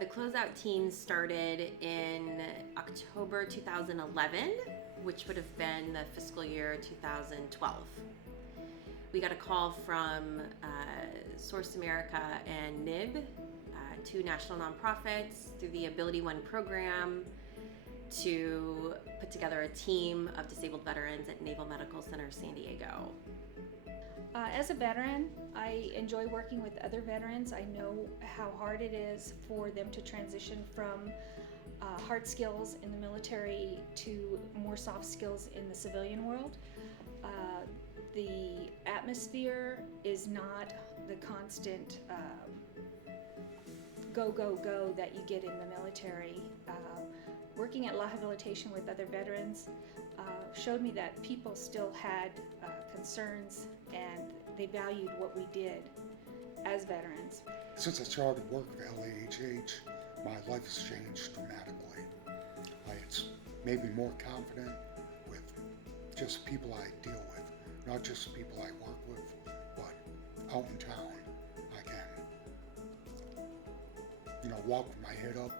The Closeout team started in October 2011, which would have been the fiscal year 2012. We got a call from Source America and NIB, two national nonprofits, through the AbilityOne Program to put together a team of disabled veterans at Naval Medical Center San Diego. As a veteran, I enjoy working with other veterans. I know how hard it is for them to transition from hard skills in the military to more soft skills in the civilian world. The atmosphere is not the constant go, go, go that you get in the military. Working at LAHH Habilitation with other veterans showed me that people still had concerns and they valued what we did as veterans. Since I started work with LAHH, my life has changed dramatically. It's made me more confident with just people I deal with, not just people I work with, but out in town. I can, walk with my head up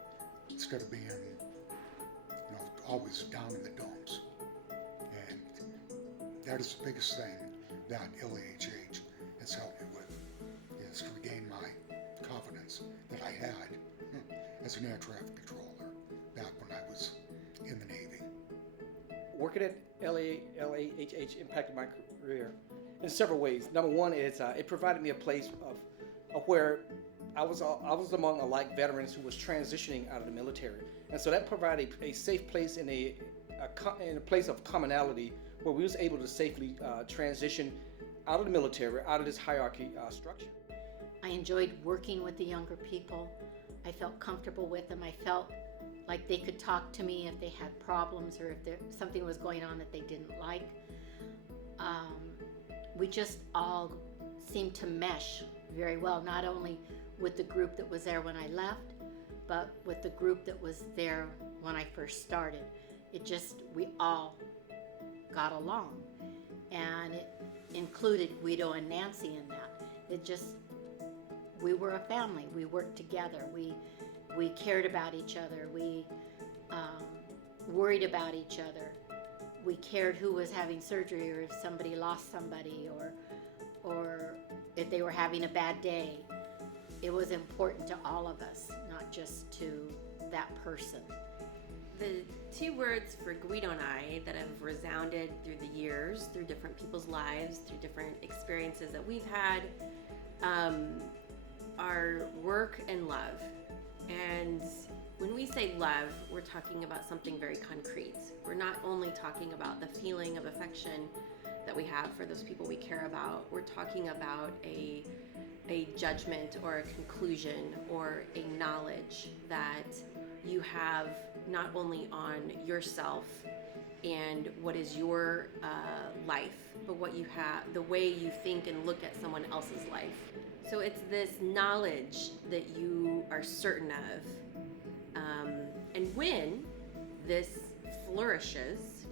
instead of being, always down in the dumps. And that is the biggest thing that LAHH has helped me with, is to regain my confidence that I had as an air traffic controller back when I was in the Navy. Working at LAHH impacted my career in several ways. Number one is it provided me a place of where I was among alike veterans who was transitioning out of the military, and so that provided a safe place in a place of commonality where we was able to safely transition out of the military, out of this hierarchy structure. I enjoyed working with the younger people. I felt comfortable with them. I felt like they could talk to me if they had problems or if something was going on that they didn't like. We just all seemed to mesh very well, not only with the group that was there when I left, but with the group that was there when I first started. We all got along, and it included Guido and Nancy in that. We were a family. We worked together. We cared about each other. We worried about each other. We cared who was having surgery, or if somebody lost somebody, or if they were having a bad day. It was important to all of us, not just to that person. The two words for Guido and I that have resounded through the years, through different people's lives, through different experiences that we've had, are work and love. And when we say love, we're talking about something very concrete. We're not only talking about the feeling of affection that we have for those people we care about. We're talking about a judgment or a conclusion or a knowledge that you have not only on yourself and what is your life, but what you have, the way you think and look at someone else's life. So it's this knowledge that you are certain of. And when this flourishes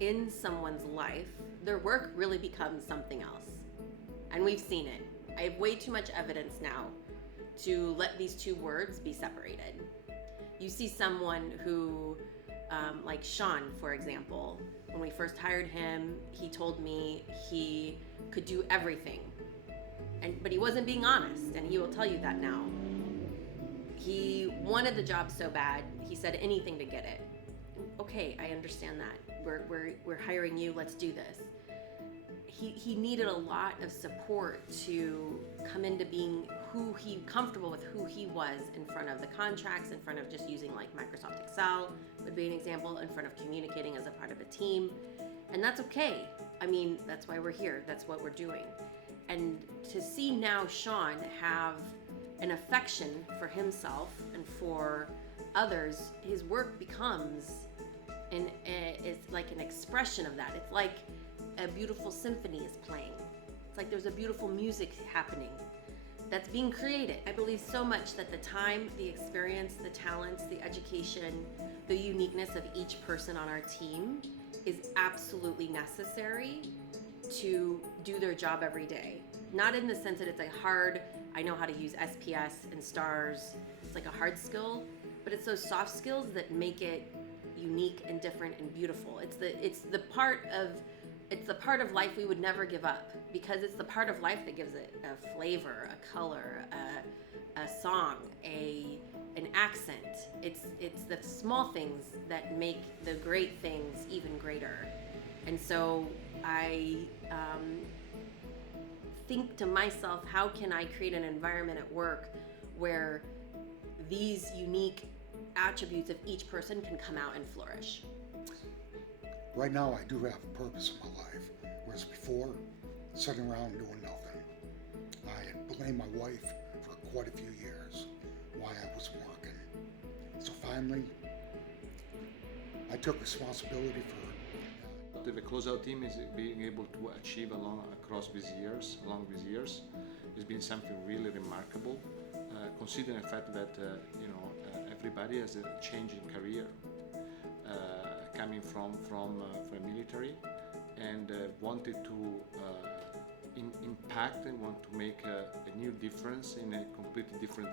in someone's life, their work really becomes something else. And we've seen it. I have way too much evidence now to let these two words be separated. You see someone who, like Sean, for example, when we first hired him, he told me he could do everything. But he wasn't being honest, and he will tell you that now. He wanted the job so bad, he said anything to get it. Okay, I understand that. We're hiring you, let's do this. He needed a lot of support to come into being comfortable with who he was in front of the contracts, in front of just using like Microsoft Excel would be an example, in front of communicating as a part of a team. And that's okay. I mean, that's why we're here. That's what we're doing. And to see now Sean have an affection for himself and for others, his work becomes it's like an expression of that. It's like a beautiful symphony is playing. It's like there's a beautiful music happening that's being created. I believe so much that the time, the experience, the talents, the education, the uniqueness of each person on our team is absolutely necessary to do their job every day. Not in the sense that it's a hard, I know how to use SPS and stars it's like a hard skill, but it's those soft skills that make it unique and different and beautiful. It's the part of life we would never give up, because it's the part of life that gives it a flavor, a color, a song, an accent. It's the small things that make the great things even greater. And so I think to myself, how can I create an environment at work where these unique attributes of each person can come out and flourish? Right now, I do have a purpose in my life, whereas before, sitting around doing nothing. I had blamed my wife for quite a few years why I wasn't working. So finally, I took responsibility for The Closeout team is being able to achieve across these years, has been something really remarkable, considering the fact that everybody has a change in career, coming from military, and wanted to impact and want to make a new difference in a completely different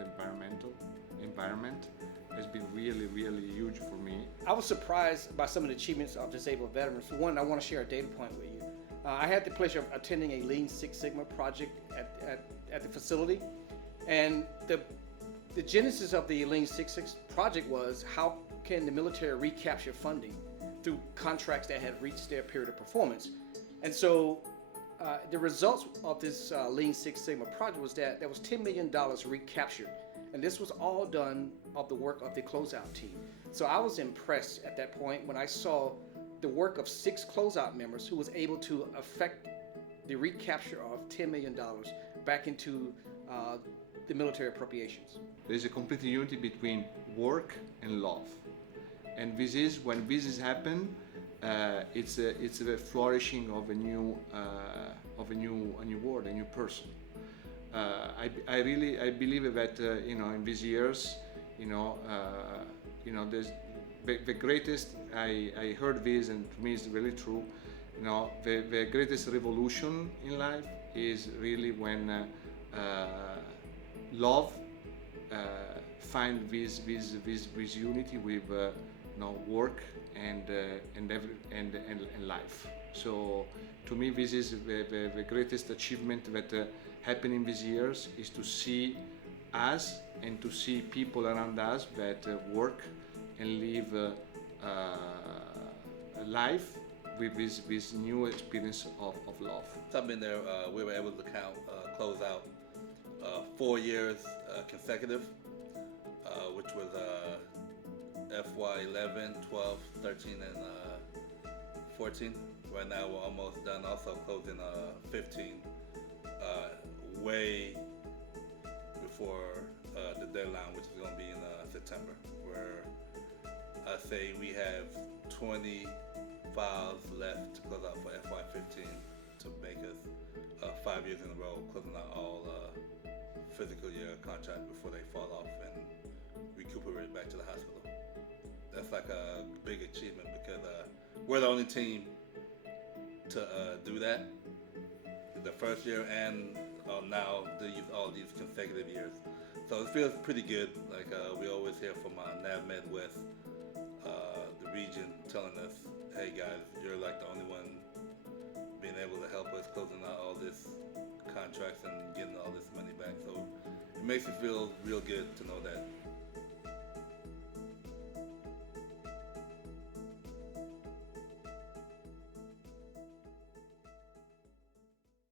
environment. Has been really, really huge for me. I was surprised by some of the achievements of disabled veterans. For one, I want to share a data point with you. I had the pleasure of attending a Lean Six Sigma project at the facility, and the genesis of the Lean Six Sigma project was how can the military recapture funding through contracts that had reached their period of performance. And so the results of this Lean Six Sigma project was that there was $10 million recaptured. And this was all done of the work of the Closeout team. So I was impressed at that point when I saw the work of 6 Closeout members who was able to affect the recapture of $10 million back into the military appropriations. There's a complete unity between work and love. And this is, when this happens, it's the flourishing of a new world, a new person. I believe that in these years, there's the greatest. I heard this, and to me it's really true. The greatest revolution in life is really when love find this unity with work and life. So to me, this is the greatest achievement that happened in these years, is to see us and to see people around us that work and live a life with this new experience of love. I've been there. We were able to count Closeout 4 years consecutive, which was FY 11, 12, 13, and 14. Right now we're almost done, also closing 15, way before the deadline, which is going to be in September, where I say we have 20 files left to close out for FY 15 to make us 5 years in a row, closing out all physical year contracts before they fall off and recuperate back to the hospital. That's like a big achievement, because we're the only team to do that the first year, and now all these consecutive years. So it feels pretty good. Like we always hear from NAV Midwest, the region, telling us, hey guys, you're like the only one being able to help us closing out all this contracts and getting all this money back. So it makes me feel real good to know that